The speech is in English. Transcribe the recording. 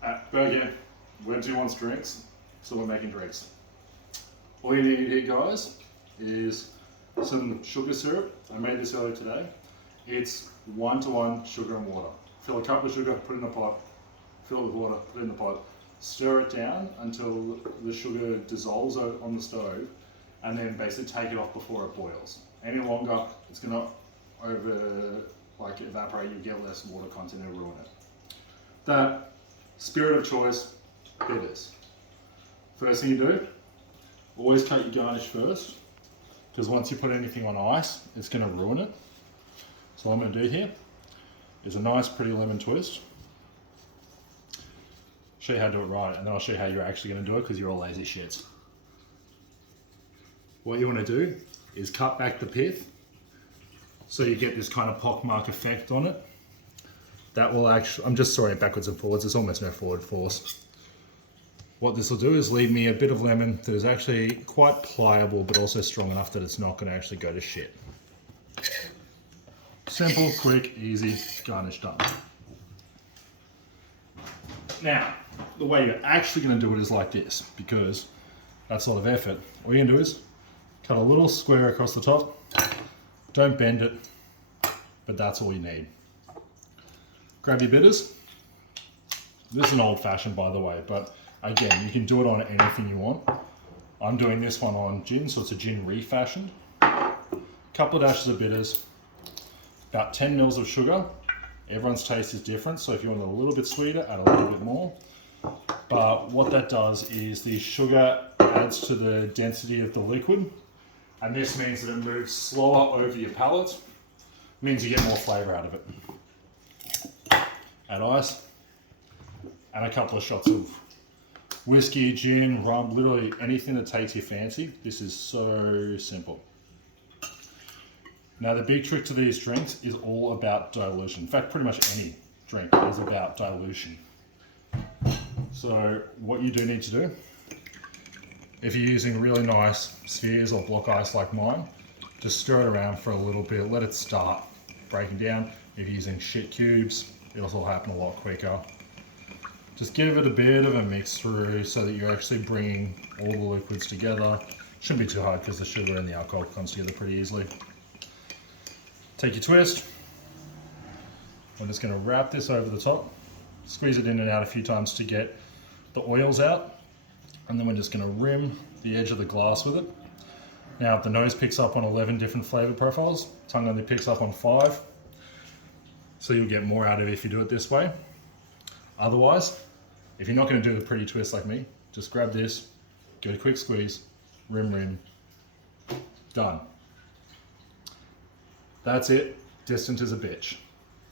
But again, we're doing drinks, so we're making drinks. All you need here, guys, is some sugar syrup. I made this earlier today. It's 1-to-1 sugar and water. Fill a cup of sugar, put it in a pot, fill it with water, put it in the pot, stir it down until the sugar dissolves on the stove, and then basically take it off before it boils. Any longer, it's gonna evaporate, you get less water content and ruin it. That spirit of choice, bitters. First thing you do, always cut your garnish first, because once you put anything on ice, it's gonna ruin it. So what I'm gonna do here is a nice pretty lemon twist. Show you how to do it right, and then I'll show you how you're actually gonna do it because you're all lazy shits. What you wanna do is cut back the pith so you get this kind of pockmark effect on it. That will actually, I'm just sorting it backwards and forwards, there's almost no forward force. What this will do is leave me a bit of lemon that is actually quite pliable but also strong enough that it's not gonna actually go to shit. Simple, quick, easy, garnish done. Now, the way you're actually gonna do it is like this, because that's a lot of effort. All you're gonna do is cut a little square across the top. Don't bend it, but that's all you need. Grab your bitters. This is an old fashioned, by the way, but again, you can do it on anything you want. I'm doing this one on gin, so it's a gin refashioned. Couple of dashes of bitters, about 10 mils of sugar. Everyone's taste is different, so if you want it a little bit sweeter, add a little bit more. But what that does is the sugar adds to the density of the liquid, and this means that it moves slower over your palate, means you get more flavor out of it. Add ice, and a couple of shots of whiskey, gin, rum, literally anything that takes your fancy. This is so simple. Now the big trick to these drinks is all about dilution. In fact, pretty much any drink is about dilution. So what you do need to do, if you're using really nice spheres or block ice like mine, just stir it around for a little bit, let it start breaking down. If you're using shit cubes, it'll all happen a lot quicker. Just give it a bit of a mix through so that you're actually bringing all the liquids together. Shouldn't be too hard because the sugar and the alcohol comes together pretty easily. Take your twist. I'm just going to wrap this over the top, squeeze it in and out a few times to get the oils out, and then we're just going to rim the edge of the glass with it. Now the nose picks up on 11 different flavor profiles, tongue only picks up on 5, so you'll get more out of it if you do it this way. Otherwise, if you're not going to do the pretty twist like me, just grab this, give it a quick squeeze, rim, done. That's it, distant as a bitch.